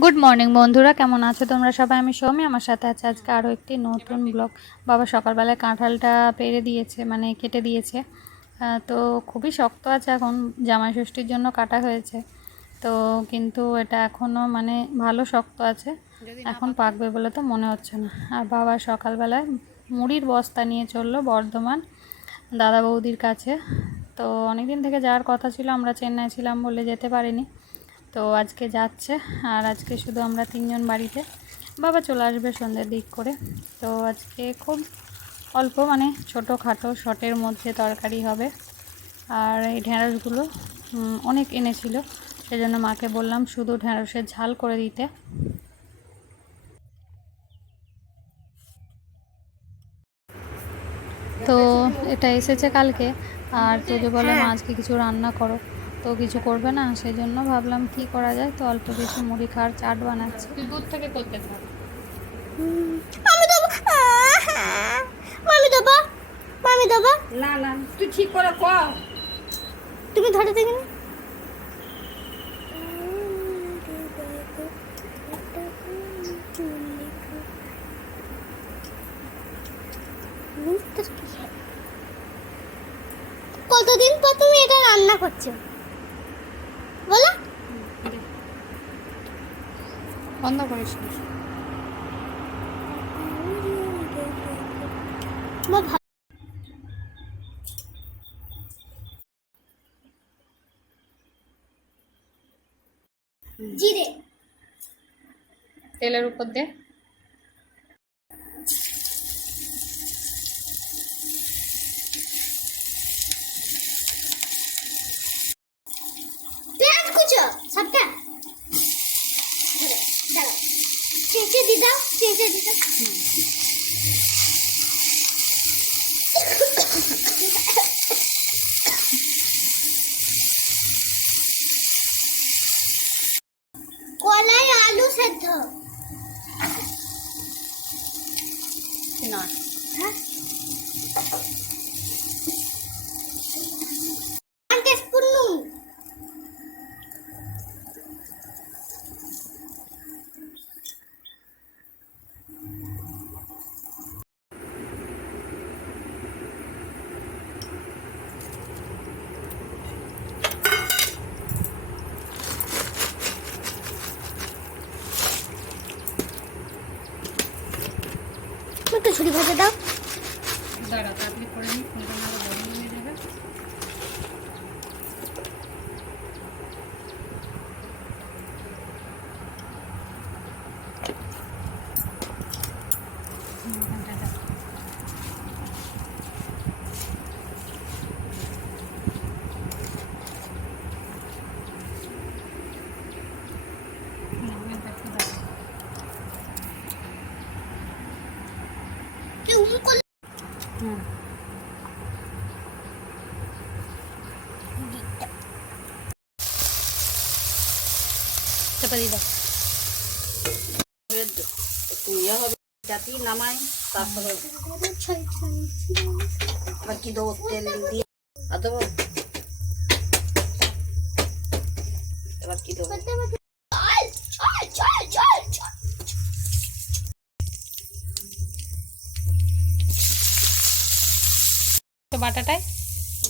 Good morning বন্ধুরা। কেমন আছো তোমরা সবাই? আমি সৌমি আমার সাথে আছে আজকে আরও একটি নতুন ব্লগ বাবা সকালবেলায় কাঁঠালটা পেরে দিয়েছে মানে কেটে দিয়েছে। তো খুবই শক্ত আছে এখন জামাই ষষ্ঠীর জন্য কাটা হয়েছে। তো কিন্তু এটা এখনও মানে ভালো শক্ত আছে। এখন পাকবে। বলে তো মনে হচ্ছে না। আর বাবা সকালবেলায় মুড়ির বস্তা নিয়ে চলল বর্ধমান দাদা বৌদির কাছে। তো অনেক দিন থেকে যাওয়ার কথা ছিল আমরা চেন্নাই ছিলাম বলে যেতে পারিনি। তো আজকে যাচ্ছে, আর আজকে শুধু আমরা তিনজন বাড়িতে। বাবা চলে আসবে সন্ধ্যের দিক করে। তো আজকে খুব অল্প মানে ছোটো খাটো শটের মধ্যে তরকারি হবে। আর এই ঢেঁড়সগুলো অনেক এনেছিল। সেজন্য মাকে বললাম শুধু ঢেঁড়সের ঝাল করে দিতে। তো এটা এসেছে কালকে। আর তোকে বলে মা, আজকে কিছু রান্না করো। তো কিছু করবে না সেই জন্য ভাবলাম কি করা যায় তো অল্প কিছু মুড়ি খাওয়ার চাট বানাচ্ছি। তুই দূর থেকে করতে থাক। মামি দেবো। মামি দেবো মামি দেবো। না না তুই ঠিক করে কর তুমি ধরে দেখি না কতদিন পর তুমি এটা রান্না করছ বলো বন্ধ করিস তেলের উপর দে। দাও চেঁচে দি দাও কলাই আলু সেদ্ধ না হ্যাঁ ওয়ান টিস্পুন নুন একটু ছুরি ভেজে দাও। দাঁড়া তাড়াতাড়ি করে ফোনটা না হলে গরম হয়ে যাবে হুম, ওখানটায় দাও। হুম, ওখানটা একটু দাও। কেউ উম করলে হুম চাপা দিয়ে দাও ইয়ে হবে জাতি নামাই তারপরে আবার কি দেবো তেল দিয়ে আর দেবো এবার কি দেবো চল চল চল চল তো বাটাটায়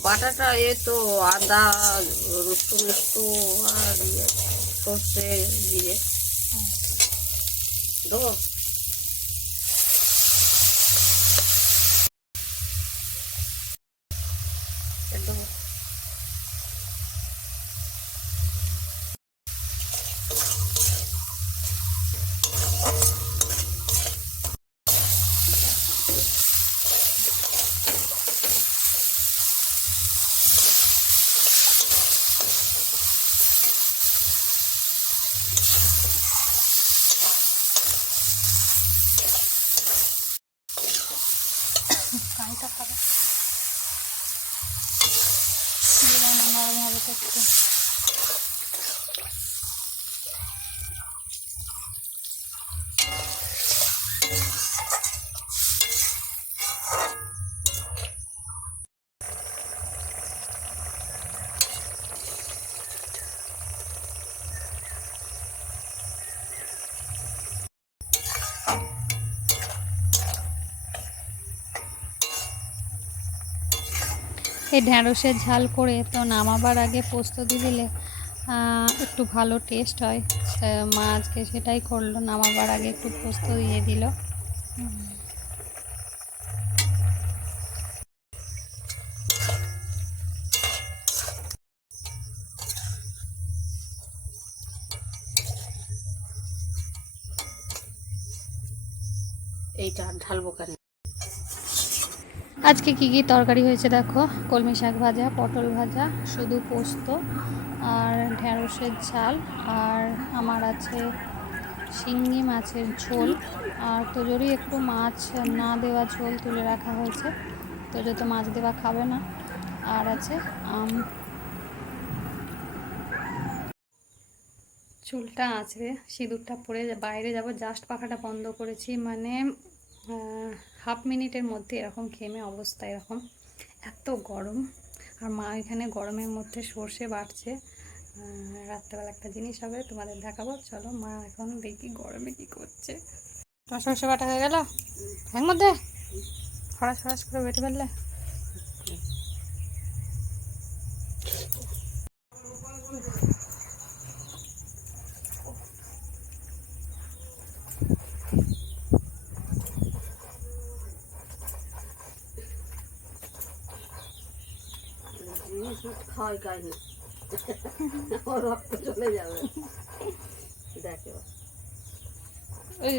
বাটাটা এ তো আদা রসুন একটু আর ইয়ে সর্ষে দিয়ে দেবো এ কাঁটা খাবে দিলাম নরম হবে তো এই ঢ্যাঁড়সের ঝাল করে তো নামাবার আগে পোস্ত দিয়ে দিলে একটু ভালো টেস্ট হয়। মা আজকে সেটাই করল, নামাবার আগে একটু পোস্ত দিয়ে দিল। এইটা ঢালবো কেন? আজকে কি কি তরকারি হয়েছে দেখো? কলমি শাক ভাজা, পটল ভাজা, শুধু পোস্ত আর ঢ্যাঁড়সের ঝাল আর আমার আছে শিঙ্গি মাছের ঝোল। আর তোজোরই একটু মাছ না দেওয়া ঝোল তুলে রাখা হয়েছে তোজো তো মাছ দেওয়া খাবে না। আর আছে আম। চুলটা আছে সিঁদুরটা পরে বাইরে যাব। জাস্ট পাখাটা বন্ধ করেছি। মানে হাফ মিনিটের মধ্যে এরকম খেমে অবস্থা এরকম, এত গরম। আর মা এখানে গরমের মধ্যে সর্ষে বাড়ছে রাত্রেবেলা একটা জিনিস হবে, তোমাদের দেখাবো। চলো মা এখন দেখি গরমে কি করছে। তোমার সর্ষে বাটা হয়ে গেল? এর মধ্যে। ফরাস ফরাস করে বেটে ফেললে জিনিস খাওয়াই খায় না আমার রক্ত চলে যাবে। ওই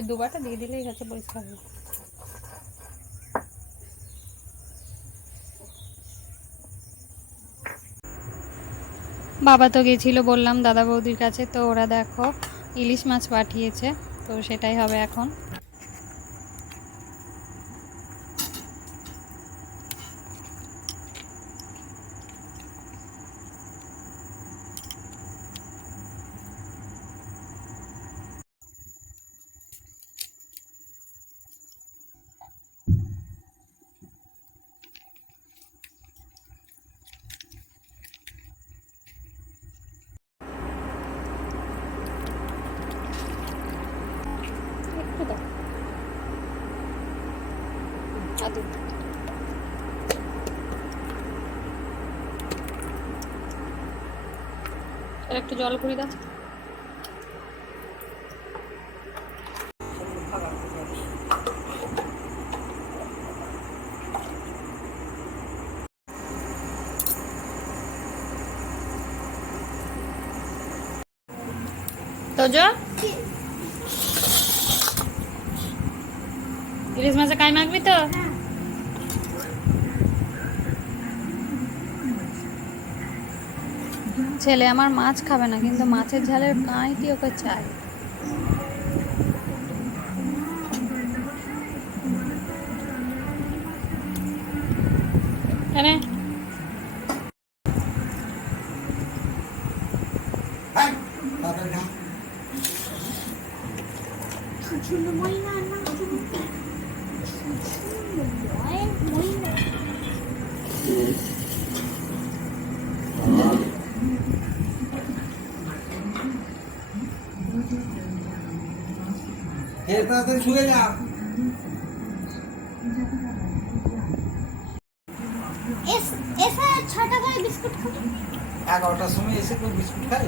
দিয়ে দিলেই হচ্ছে পরিষ্কার বাবা তো গেছিল বললাম দাদা বৌদির কাছে, তো ওরা দেখো ইলিশ মাছ পাঠিয়েছে, তো সেটাই হবে এখন একটু দাও আদু আর একটু জল করে দাও। তোজো? ইলিশ মাছে কাই মাখবি তো? ছেলে আমার মাছ খাবে না কিন্তু মাছের ঝালের কাঁইটি ওকে চাই। কেন সুন্দর তাড়াতাড়ি শুয়ে যা এস- এসে ছটা করে বিস্কুট খাব। এগারোটার সময় এসে কেউ বিস্কুট খাই।